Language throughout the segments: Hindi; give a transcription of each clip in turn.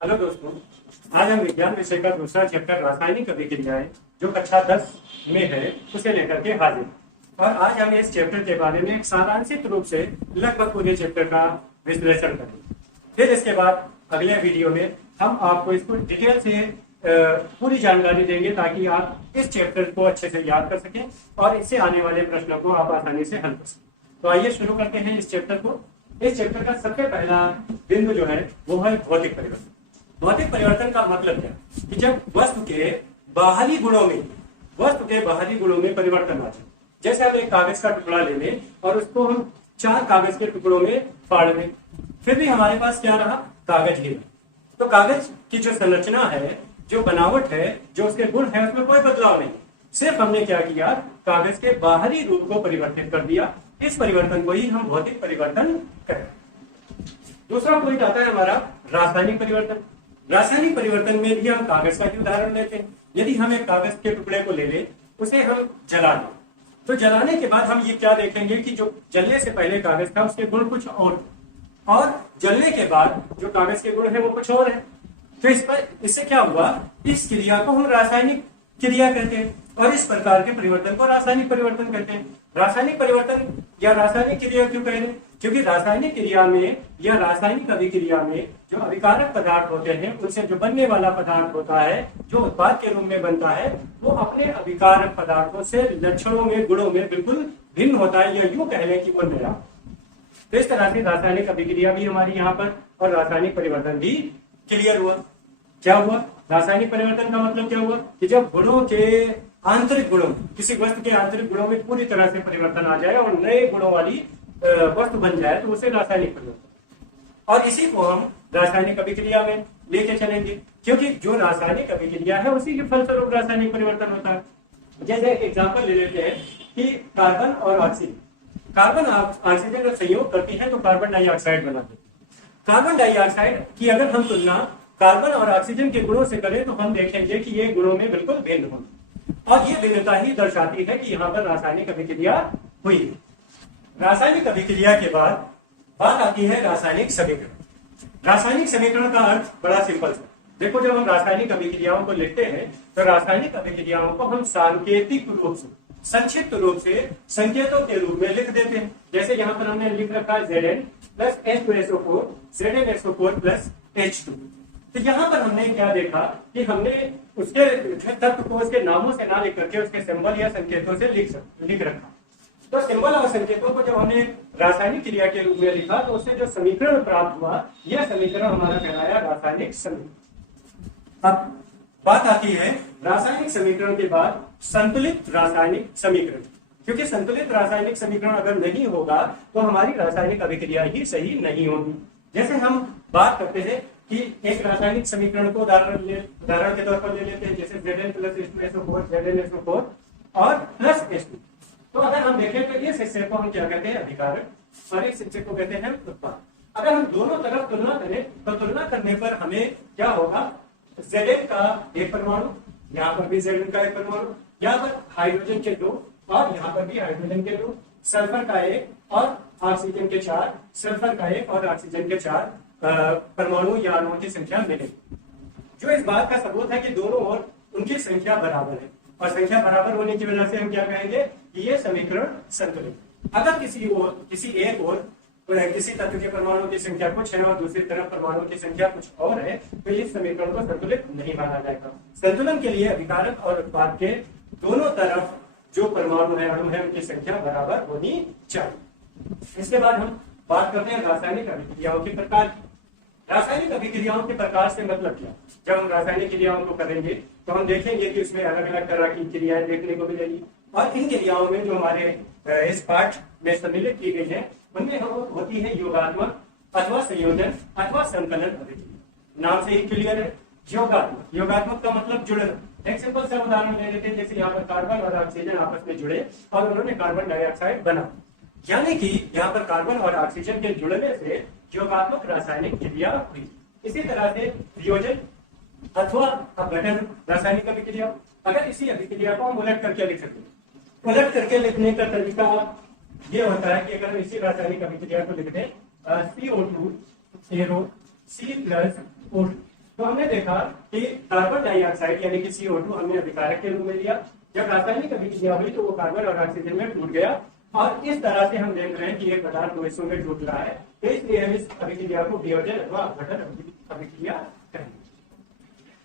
हेलो दोस्तों, आज हम विज्ञान विषय का दूसरा चैप्टर रासायनिक अभिक्रियाएं जो कक्षा 10 में है उसे लेकर के हाजिर हैं। और आज हम इस चैप्टर के बारे में सारांशित रूप से लगभग पूरे चैप्टर का विश्लेषण करेंगे। फिर इसके बाद अगले वीडियो में हम आपको इसको डिटेल से पूरी जानकारी देंगे ताकि आप इस चैप्टर को अच्छे से याद कर सकें और इससे आने वाले प्रश्नों को आप आसानी से हल कर सकें। तो आइए शुरू करते हैं इस चैप्टर को। इस चैप्टर का सबसे पहला बिंदु जो है वो है भौतिक परिवर्तन। भौतिक परिवर्तन का मतलब क्या कि जब वस्तु के बाहरी गुणों में परिवर्तन आ जाए। जैसे हम एक कागज का टुकड़ा ले लें और उसको हम 4 कागज के टुकड़ों में फाड़ लें, फिर भी हमारे पास क्या रहा? कागज ही रहा। तो कागज की जो संरचना है, जो बनावट है, जो उसके गुण है, उसमें कोई बदलाव नहीं। सिर्फ हमने क्या किया? कागज के बाहरी रूप को परिवर्तित कर दिया। इस परिवर्तन को ही हम भौतिक परिवर्तन कहते हैं। दूसरा पॉइंट आता है हमारा रासायनिक परिवर्तन। रासायनिक परिवर्तन में भी हम कागज का ही उदाहरण लेते हैं। यदि हम एक कागज के टुकड़े को ले लें, उसे हम जला दें, तो जलाने के बाद हम ये क्या देखेंगे कि जो जलने से पहले कागज था उसके गुण कुछ और जलने के बाद जो कागज के गुण है वो कुछ और है। तो इससे क्या हुआ? इस क्रिया को हम रासायनिक क्रिया कहते हैं और इस प्रकार के परिवर्तन को रासायनिक परिवर्तन कहते हैं। रासायनिक परिवर्तन या रासायनिक क्रिया क्यों कह रहे हैं? क्योंकि रासायनिक क्रिया में या रासायनिक अभिक्रिया में जो अभिकारक पदार्थ होते हैं, उनसे जो बनने वाला पदार्थ होता है, जो उत्पाद के रूप में बनता है, वो अपने अभिकारक पदार्थों से लक्षणों में, गुणों में बिल्कुल भिन्न होता है, या यूं कह लें कि वो नया। तो इस तरह से रासायनिक अभिक्रिया भी हमारी यहाँ पर और रासायनिक परिवर्तन भी क्लियर हुआ। क्या हुआ? रासायनिक परिवर्तन का मतलब क्या हुआ कि जब गुणों के आंतरिक गुणों, किसी वस्तु के आंतरिक गुणों में पूरी तरह से परिवर्तन आ जाए और नए गुणों वाली वस्तु बन जाए, तो उसे रासायनिक परिवर्तन। और इसी को हम रासायनिक अभिक्रिया में लेके चलेंगे, क्योंकि जो रासायनिक अभिक्रिया है उसी के फलस्वरूप रासायनिक परिवर्तन होता है। जैसे एक एग्जाम्पल ले लेते हैं कि कार्बन और ऑक्सीजन। कार्बन ऑक्सीजन जब संयोग करती है तो कार्बन डाइऑक्साइड बनाते हैं। कार्बन डाइऑक्साइड की अगर हम तुलना कार्बन और ऑक्सीजन के गुणों से करें तो हम देखेंगे कि ये गुणों में बिल्कुल भिन्न होंगे, और ये भिन्नता ही दर्शाती है कि यहाँ पर रासायनिक अभिक्रिया हुई है। रासायनिक अभिक्रिया के बाद बात आती है रासायनिक समीकरण। रासायनिक समीकरण का अर्थ बड़ा सिंपल है। देखो, जब हम रासायनिक अभिक्रियाओं को लिखते हैं तो रासायनिक अभिक्रियाओं को हम सांकेतिक रूप से, संक्षिप्त रूप से संकेतों के रूप में लिख देते हैं। जैसे यहाँ पर हमने लिख रखा है Zn plus H2SO4, ZnSO4 plus H2। तो यहाँ पर हमने क्या देखा कि हमने उसके तत्व को उसके नामों से ना लिख करके उसके सिंबल या संकेतों से लिख रखा। तो सिंबल और संकेतों को जब हमने रासायनिक क्रिया के रूप में लिखा तो उससे जो समीकरण प्राप्त हुआ, यह समीकरण हमारा कहलाया रासायनिक समीकरण। अब बात आती है रासायनिक समीकरण के बाद संतुलित रासायनिक समीकरण। क्योंकि संतुलित रासायनिक समीकरण अगर नहीं होगा तो हमारी रासायनिक अभिक्रिया ही सही नहीं होगी। जैसे हम बात करते हैं कि एक रासायनिक समीकरण को उदाहरण के तौर पर ले लेते हैं, जैसे Zn प्लस H2SO4, ZnSO4 और प्लस H2। तो अगर हम देखें तो इस हिस्से को हम क्या कहते हैं? अभिकारक, और इस हिस्से को कहते हैं उत्पाद। अगर हम दोनों तरफ तुलना करें तो तुलना करने पर हमें क्या होगा? Zn का एक परमाणु, यहाँ पर भी Zn का एक परमाणु, यहाँ पर हाइड्रोजन के 2 और यहाँ पर भी हाइड्रोजन के 2, सल्फर का 1 और ऑक्सीजन के 4, सल्फर का 1 और ऑक्सीजन के 4 परमाणु या अणुओं की संख्या मिलेगी, जो इस बात का सबूत है कि दोनों ओर उनकी संख्या बराबर है। और संख्या बराबर होने की वजह से हम क्या कहेंगे कि ये समीकरण संतुलित। अगर किसी एक ओर किसी तत्व के परमाणु की संख्या कुछ है और दूसरी तरफ परमाणु की संख्या कुछ और है, तो इस समीकरण को संतुलित नहीं माना जाएगा। संतुलन के लिए अभिकारक और उत्पाद के दोनों तरफ जो परमाणु है, अणु है, उनकी संख्या बराबर होनी चाहिए। इसके बाद हम बात करते हैं रासायनिक अभिक्रियाओं के प्रकार की। रासायनिक अभिक्रियाओं के प्रकार से मतलब क्या? जब हम रासायनिक क्रियाओं को करेंगे तो हम देखेंगे कि उसमें अलग अलग तरह की क्रियाएं देखने को मिलेगी, और इन क्रियाओं में जो हमारे इस पाठ में सम्मिलित की गई है उनमें हम होती है योगात्मक अथवा संयोजन अथवा संकलन अभिक्रिया। नाम से ही क्लियर है, योगात्मक। योगात्मक का मतलब जुड़ना। एक सिंपल सा उदाहरण ले लेते हैं, जैसे यहाँ पर कार्बन और ऑक्सीजन आपस में जुड़े और उन्होंने कार्बन डाइऑक्साइड बना, यानी कि यहाँ पर कार्बन और ऑक्सीजन के जुड़ने से योगात्मक रासायनिक क्रिया हुई। इसी तरह से वियोजन अथवा अपघटन रासायनिक अभिक्रिया। अगर इसी अभिक्रिया को हम उलट करके लिख सकते हैं, उलट करके लिखने का तरीका ये होता है कि अगर हम इसी रासायनिक अभिक्रिया को लिख दें CO2 C प्लस O2, तो हमने देखा कि कार्बन डाइऑक्साइड यानी कि CO2 हमने अभिकारक के रूप में लिया। जब रासायनिक अभिक्रिया हुई तो वो कार्बन और ऑक्सीजन में टूट गया, और इस तरह से हम देख रहे हैं कि एक पदार्थ दो हिस्सों में टूट रहा है। तो इसलिए हम इस अभिक्रिया को वियोजन अथवा अपघटन अभिक्रिया कहेंगे।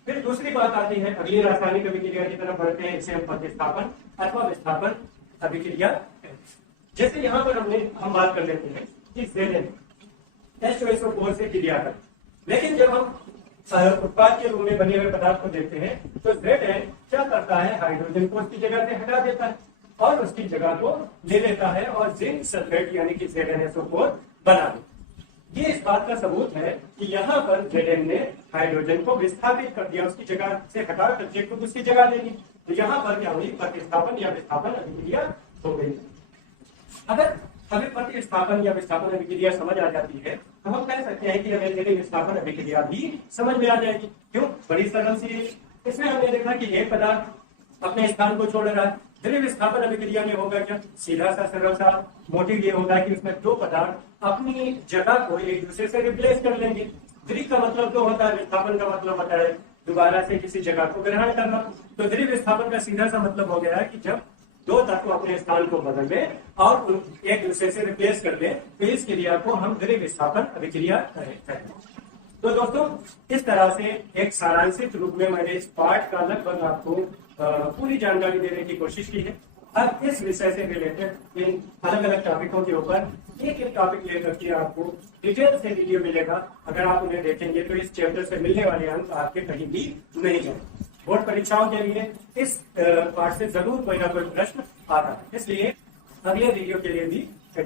फिर दूसरी बात आती है, अगली रासायनिक अभिक्रिया की तरफ बढ़ते हैं, इसे हम प्रतिस्थापन अथवा विस्थापन अभिक्रिया कहते हैं। जैसे यहाँ पर हम बात कर लेते हैं कि Zn H2SO4 से क्रिया कर, लेकिन जब हम उत्पाद के रूप में बने हुए पदार्थ को देखते हैं तो Zn क्या करता है, हाइड्रोजन को उसकी जगह से हटा देता है और उसकी जगह को ले लेता है और जिंक सल्फेट यानी कि ZnSO4 बना देता है। ये इस बात का सबूत है कि यहाँ पर Zn ने हाइड्रोजन को विस्थापित कर दिया, उसकी जगह से हटा करके खुद उसकी जगह ले ली। तो यहाँ पर क्या हुई, प्रतिस्थापन या विस्थापन अभिक्रिया हो गई। अगर हमें प्रतिस्थापन या विस्थापन अभिक्रिया समझ आ जाती है तो हम कह सकते हैं कि हमें धीरे विस्थापन अभिक्रिया भी समझ में आ जाएगी। क्यों, बड़ी सरल सी। इसमें हमने देखा कि एक पदार्थ अपने स्थान को छोड़ रहा है। धीरे विस्थापन अभिक्रिया में होगा क्या, सीधा सा सरल सा मोटिव ये होगा कि उसमें दो पदार्थ अपनी जगह को एक दूसरे से रिप्लेस कर लेंगे। द्वितीय का मतलब तो होता है, विस्थापन का मतलब होता है दोबारा से किसी जगह को ग्रहण करना। तो द्वितीय विस्थापन का सीधा सा मतलब हो गया है कि जब दो तत्व अपने स्थान को बदल ले और एक दूसरे से रिप्लेस कर ले तो इस क्रिया को हम द्वितीय विस्थापन अभिक्रिया कहते हैं। तो दोस्तों, इस तरह से एक सारांशित रूप में मैंने इस पाठ का लगभग आपको पूरी जानकारी देने की कोशिश की है। अब इस विषय से रिलेटेड इन अलग अलग टॉपिकों के ऊपर एक एक टॉपिक लेकर के आपको डिटेल से वीडियो मिलेगा। अगर आप उन्हें देखेंगे तो इस चैप्टर से मिलने वाले अंक आपके कहीं भी नहीं जाएंगे। बोर्ड परीक्षाओं के लिए इस पाठ से जरूर कोई ना कोई प्रश्न आता है, इसलिए अगले वीडियो के लिए भी